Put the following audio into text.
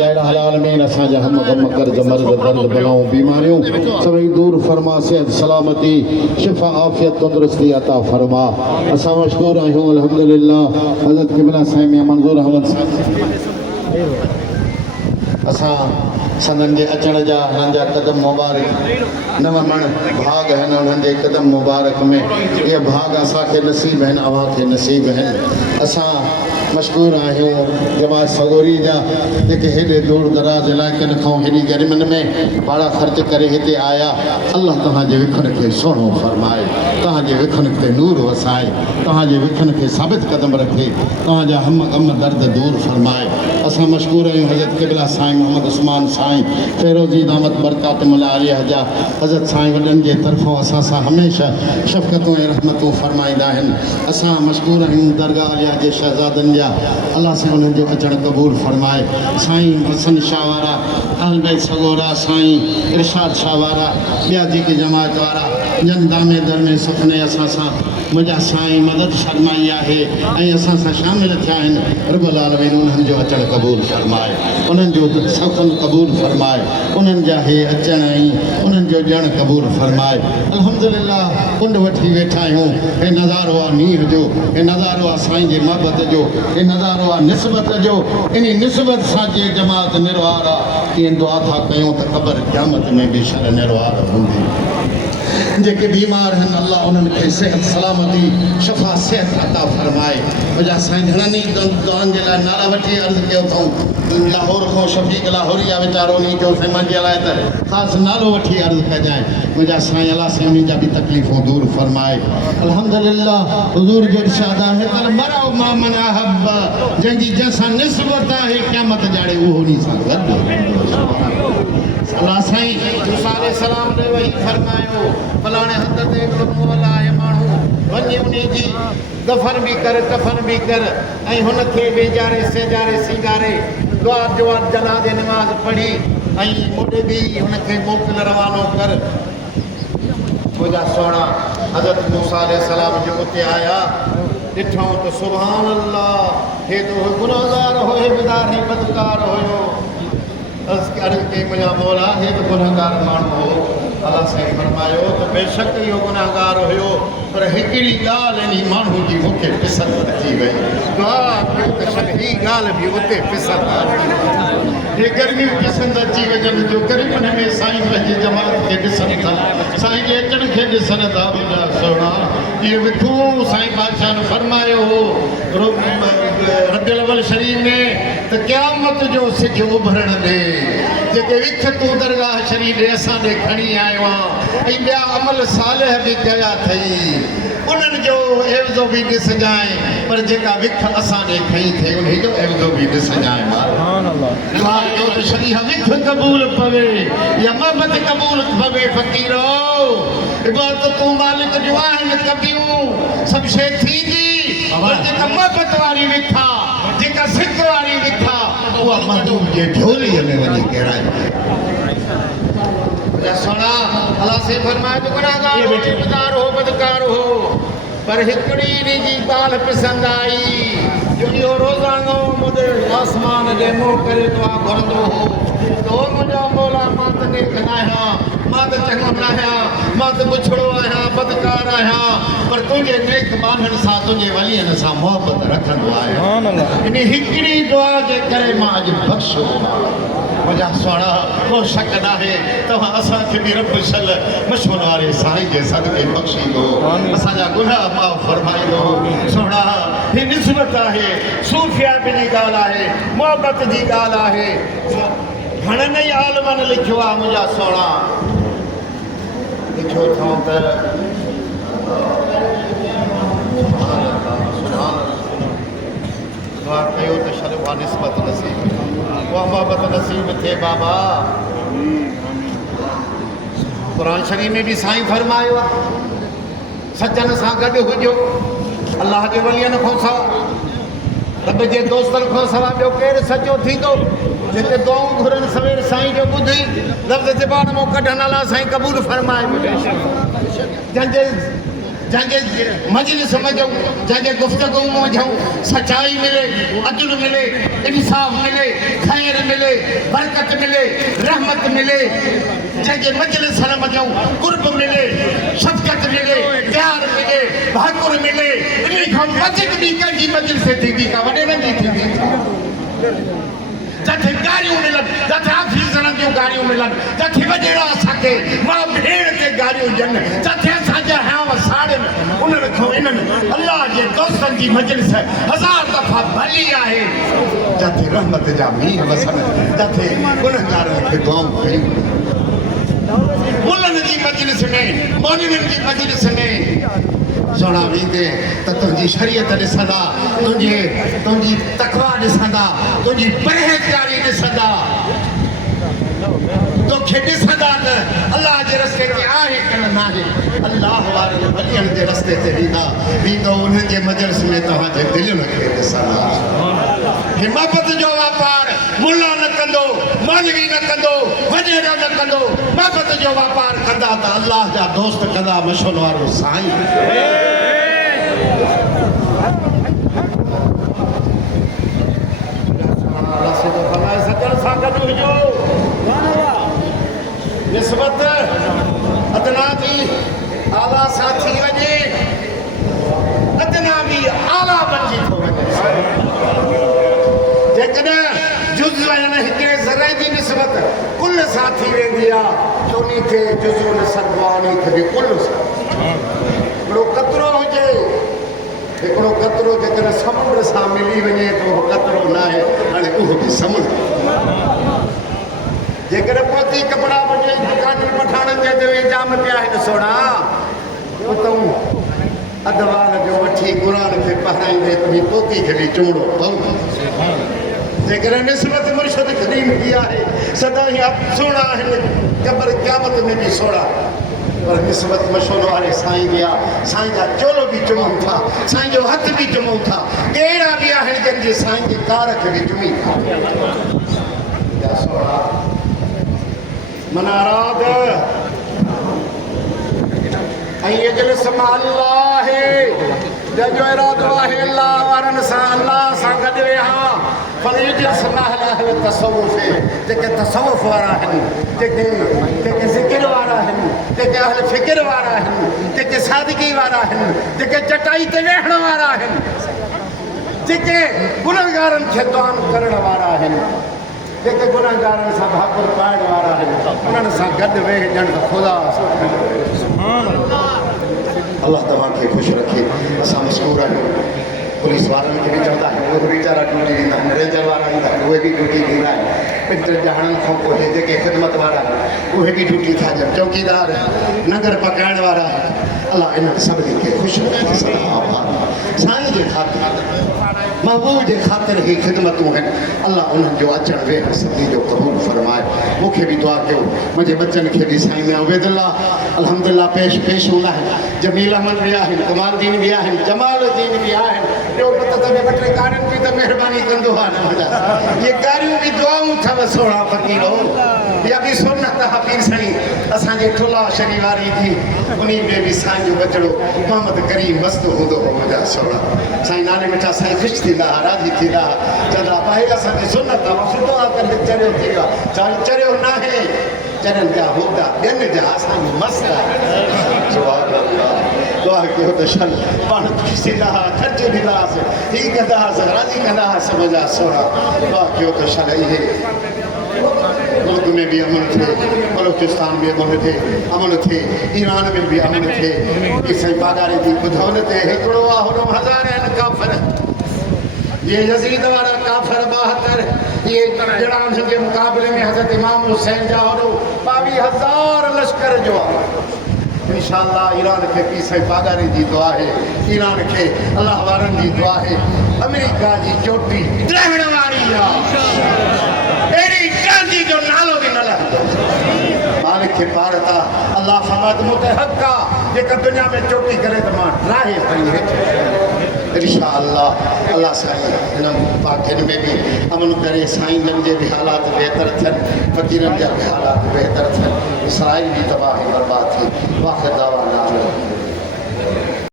आलमीन असांजा हम गम कर्ज मर्ज दर्द बलाऊं बीमारियों सभई दूर फरमा सेहत सलामती शिफा आफियत तंदुरुस्ती अता फरमा असां मशकूर आहियूं अल्हम्दुलिल्लाह हज़रत क़िबला साईं में मंज़ूर अहमद असां संदन जे अचण जा हिननि जा क़दम मुबारक नव मण भाग आहिनि उन्हनि जे क़दम मुबारक में इहे भाग असांखे नसीब आहिनि अव्हांखे नसीब आहिनि असां मशकूर आहियूं जमात सगोरी जा जेके हेॾे दूर दराज इलाइक़नि खां हेॾी गर्मियुनि में भाड़ा ख़र्च करे हिते आया अल्लाह तव्हांजे विखुन खे सुहिणो फरमाए तव्हांजे विखुन ते नूर वसाए तव्हांजे विखुन खे साबित क़दम रखे तव्हांजा हम गम दर्द दूर फरमाए असां मशकूर आहियूं हज़रत क़िबला साईं मोहम्मद उस्मान साईं फ़ैरोज़ी दामत बरकात मलारिया जा हज़रत साईं वॾनि जे तरफ़ां असां सां हमेशह शफ़क़तूं ऐं रहमतूं फरमाईंदा आहिनि असां मशकूर आहियूं दरगाह अलिया जे शहज़ादनि अल्लाह से उन्हनि जो अचणु क़बूल फरमाए साईं हसन शाह वारा अहल बैत सगोरा साईं इरशाद शाह वारा ॿिया जेके जमात वारा जन दामे दर में सुखने असां सां मुंहिंजा साईं मदद फरमाई आहे ऐं असां सां शामिल थिया आहिनि रब्बुल आलमीन उन्हनि जो अचणु क़बूल फरमाए उन्हनि जो सफ़न क़बूल फरमाए उन्हनि जा हे अचण ऐं उन्हनि जो ॼण क़बूल फरमाए अल्हम्दुलिल्लाह कुंड वठी वेठा आहियूं हे नज़ारो आहे मीर जो हे नज़ारो आहे साईं जे मोहबत जो ये नज़ारो आहे निस्बत जो इन निस्बत सां जे जमात निर्वार आहे ईअं दुआ था कयूं त क़बर क़यामत में बि शर निर्वार हूंदी जेके बीमार आहिनि अल्लाह उन्हनि खे सेहत सलामती शफ़ा सेहत अता फरमाए मुंहिंजा साईं घणनि ई दुआनि जे लाइ नाला वठी अर्ज़ु कयो अथऊं लाहौर खां शफ़ीक लाहौरी आहे वीचारो नी जो साईं मुंहिंजे लाइ त ख़ासि नालो वठी अर्ज़ु कजांइ मुंहिंजा साईं अलाह साईं उन्हनि जा बि तकलीफ़ूं दूर फरमाए अल्हम्दुलिल्लाह हुज़ूर जो इरशाद आहे त मराओ मा मन अहब जंहिंजी जंहिंसां निस्बत आहे क़यामत ॼाणे उहो उन्ही सां गॾु अल्लाह साईं मूसा अलैहिस्सलाम ने वही फरमायो फलाणे हंध ते हिकिड़ो मोल आहे माण्हू वञी उन जी दफ़न बि कर कफ़न बि कर ऐं हुनखे वेझारे सेजारे सिंगारे दुआ दुआ जनाज़े नमाज़ पढ़ी ऐं मोॾे बि हुनखे मोकिल रवानो कर मुंहिंजा सुहिणा हज़रत मूसा अलैहिस्सलाम जो उते आया ॾिठऊं त सुभान अल्लाह हे त गुनाहगार हुयो बेदार हे बदकार हुयो अर्ज़ु कई मुंहिंजा मौला हे त गुनाहगार माण्हू हो अलाह साईं फरमायो त बेशक इहो गुनाहगार हुयो पर हिकिड़ी ॻाल्हि इन माण्हू जी मूंखे पिसंदि अची वई दुआ कयो त शक ही ॻाल्हि बि उते पिसंदि आहे हे गर्मियूं पिसंदि अची वञनि जो ग़रीबनि में साईं पंहिंजे जमात खे ॾिसनि था साईं जे अचण खे ॾिसनि था मुंहिंजा सुहिणा इहो विखूं साईं बादशाह ने फरमायो हो रबियुल अव्वल शरीफ़ में त क़यामत जो सिज उभरण ॾे जेके विख तूं दरगाह शरीफ़ ॾे असां ॾे खणी आयो आहे ऐं ॿिया अमल सालिह बि कया अथई उन्हनि जो एवज़ो बि ॾिसजांइ पर जेका विख असां ॾे खई थिए उन जो एवज़ो बि ॾिसजांइ शरीफ़ विख क़बूल पवे या मोहबत क़बूल पवे फ़क़ीरो इबादतूं मालिक जूं आहिनि कबियूं सभु शइ थींदी पर जेका मोहबत वारी विख आहे जेका सिक वारी विख आहे उहा महबूब जे झोलीअ में वञी किराए सुना अलाह से फरमाए तो गुनाहगार हो बेदार हो बदकार हो पर हिकिड़ी इन जी ॻाल्हि पसंदि आई जो इहो रोज़ानो मुंहिंजे आसमान ॾे मुंहुं करे दुआ घुरंदो हो तो मुंहिंजा मौला मां त नेक आहियां मां त चङो न आहियां मां त बुछड़ो आहियां बदकार आहियां पर तुंहिंजे नेक बाननि सां तुंहिंजे वलियनि सां मोहबत रखंदो आहियां इन हिकिड़ी दुआ जे करे मां अॼु बख़्शो मुंहिंजा सुहिणा को शक न आहे तव्हां असांखे बि रब शल मशहूर वारे साईं जे सदके बख़्शींदो असांजा गुनाह माफ़ फरमाईंदो सुहिणा ही निस्बत आहे सूफ़िया बि जी ॻाल्हि आहे मोहबत जी ॻाल्हि आहे घणनि ई आलमनि लिखियो आहे मुंहिंजा सुहिणा लिखियो अथऊं त दुआ कयो त शल उहा निस्बत नसीब उहा मोहबत नसीब थिए बाबा क़ुरान शरीफ़ में बि साईं फरमायो आहे सजन सां गॾु हुजो अल्लाह जे वलियनि खां सवाइ रब जे दोस्तनि खां सवाइ ॿियो केरु सचो थींदो जिते दुआऊं घुरनि सवेर साईं जो ॿुधी लफ़्ज़ ज़बान मां कढण अलाह साईं क़बूल फरमाए जंहिंजे जंहिंजे मजलिस में जाऊं, जंहिंजे गुफ्तगू में जाऊं, सच्चाई मिले, अदल मिले, इंसाफ मिले, खैर मिले, बरकत मिले, रहमत मिले। जंहिंजे मजलिस में जाऊं, कुर्ब मिले, शफ़क़त मिले, प्यार मिले, भाकुर मिले। इन खां वधीक ॿी कंहिंजी मजलिस थींदी का वॾेरनि जी थींदी। जिथे गारियूं मिलनि, जिथे आफीसरनि जूं गारियूं मिलनि, जिथे वॾेरा असांखे मां भेण ते गारियूं ॾियनि, जिथे असांजा हाव साड़नि, उन्हनि खां इन्हनि अलाह जे दोस्तनि जी मजलिस हज़ार दफ़ा भली आहे। जिथे रहमत जा मींहं वसनि, जिथे गुनहगारनि खे दुआऊं कयूं। मुल्लनि जी मजलिस में, मौलवियुनि जी मजलिस में सोना वेंदे त तुंहिंजी शरीयत ॾिसंदा, तुंहिंजी तक़वा ॾिसंदा, तुंहिंजी परहेज़गारी ॾिसंदा, तोखे ॾिसंदा त अलाह जे रस्ते ते आहे कि न आहे। अलाह वारनि वलियनि जे रस्ते ते वेंदो उन्हनि जे मजलिस में तव्हांजे दिलनि खे ॾिसंदा। हिमापत जो वापार मुल्ला न कंदो, मौलवी न कंदो, वॾेरा न कंदो, महबत जो वापार कंदा त अलाह जा दोस्त कंदा, मशहूर वारो साईं। निस्बत अदना थी आला साथी वञे, अदना भी आला बणिजी थो वञे। जेकॾहिं जुज़ यानी हिकिड़े ज़रे जी निस्बत कुल साथी वेंदी आहे त उन खे जुज़ न सघिबो आहे, उन खे बि कुल हिकिड़ो कतिरो हुजे, हिकिड़ो कतिरो जेकॾहिं समुंड सां मिली वञे त उहो कतिरो न आहे, हाणे उहो बि समुंड। जेकॾहिं पोती कपिड़ा वञे दुकान पठाणनि जे ते इल्ज़ाम पिया आहिनि सोना, उतां अधु वार जो वठी क़ुर खे पढ़ाईंदे तुंहिंजी पोती खे बि चूड़ो पवंदो। जेकॾहिं निस्बत मुर्शिद करीम की आहे, सदाई सुहिणा आहिनि, क़बर क़यामत में बि सोड़ा। पर निस्बत मशहूर वारे साईं बि आहे, साईं जा चोलो बि चुमूं था, साईं जो हथ बि चुमूं था। अहिड़ा बि आहिनि जंहिंजे साईं जे कार खे बि चुमी था। मनाराद ऐं इजलिस मां अल्लाह है, जंहिंजो इरादो आहे अल्लाह वारनि सां, अल्लाह सां गॾु वेहा। फल इजलिस मां अहल तसव्वुफ़, जेके तसव्वुफ़ वारा आहिनि, जेके ज़िक्र वारा आहिनि, जेके अहल फ़िक्र वारा आहिनि, जेके सादगी वारा आहिनि, जेके चटाई ते वेहण वारा आहिनि, जेके गुनहगारनि खे दुआन करण वारा आहिनि, जेके गुनहगारनि सां भाकुर पाइण वारा आहिनि, उन्हनि सां गॾु वेह ॼण त ख़ुदा। अलाह तव्हांखे ख़ुशि रखे। असां मशहूरु आहियूं, पुलिस वारनि खे बि चवंदा आहियूं, उहे बि वीचारा ड्यूटी ॾींदा आहिनि, रेंजर वारा ईंदा आहिनि, उहे बि ड्यूटी ॾींदा आहिनि। पिंड ॼाणण खां पोइ जेके ख़िदमत वारा आहिनि उहे बि ड्यूटी था ॾियनि, चौकीदार नगर पकाइण वारा आहिनि। अलाह इन्हनि सभिनी खे ख़ुशि रखे। साईं जे ख़ातिर, महबूब जे ख़ातिर ही ख़िदमतूं आहिनि। अलाह उन्हनि जो अचणु वेहणु सभिनी जो क़बूल फरमाए। मूंखे बि दुआ कयो, मुंहिंजे बचनि खे बि साईं में उबैदुल्ला अल्हम्दुलिल्लाह पेश हूंदा आहिनि, जमील अहमद बि आहिनि, कमालुद्दीन बि आहिनि, जमालुद्दीन बि आहिनि। ॿियो त ॿ टे गारियुनि जी त महिरबानी कंदो आहे न, इहे गारियूं बि दुआऊं अथव सोढ़ा फ़क़ीरो। इहा बि सुन्नत आहे पीर साईं असांजे ठुला शरीफ़ वारी थी, उन में बि साईं जो बचिड़ो मोहम्मद करीम मस्तु हूंदो हो। मुंहिंजा सोढ़ा साईं नाले मिठा साईं ख़ुशि थींदा हुआ, राज़ी थींदा हुआ, चवंदा भाई असांजी सुन्नत आहे, सुठो आहे करे चरियो थी वियो आहे। चरियो न आहे, चरनि जा होदा ॿियनि जा असांजो मस्तु आहे। दुआ कयो त शन पाण ख़ुशि थींदा हुआ, ख़र्च ॾींदा हुआसीं, हीअ कंदा हुआसीं, राज़ी कंदा हुआसीं। मुंहिंजा सोढ़ा दुआ कयो त शन इहे मुल्क में भी अमन थे, बलोचिस्तान में अमन थे, ईरान में भी अमन थे। साईं पागारे जी ॿुधो न ते हिकिड़ो आहे होॾो हज़ार आहिनि काफ़र, ये यज़ीद वारा काफ़र 72, ये जहिड़ा उन्हनि जे मुक़ाबले में हज़रत इमाम हुसैन जा होॾो 22,000 लश्कर जो आहे। इंशाअल्लाह ईरान खे पी साईं पागारे जी दुआ आहे, ईरान खे अलाह वारनि जी दुआ आहे। अमेरिका जी चोटी रहण वारी आहे, अहिड़ी गांधी जो नालो बि न लॻंदो। मालिक खे पार था, अलाह फरमाद मुतहक़ आहे, जेका दुनिया में चोटी करे त मां राहे पई हेठि। इंशाअल्लाह अल्लाह साईं हिन पाकिन में भी अमन करे, साईं जे भी हालात बेहतर थियनि, फ़क़ीरनि जा भी हालात बेहतर थियनि, इसराइल भी तबाह बर्बाद थी। वाख़िर दावा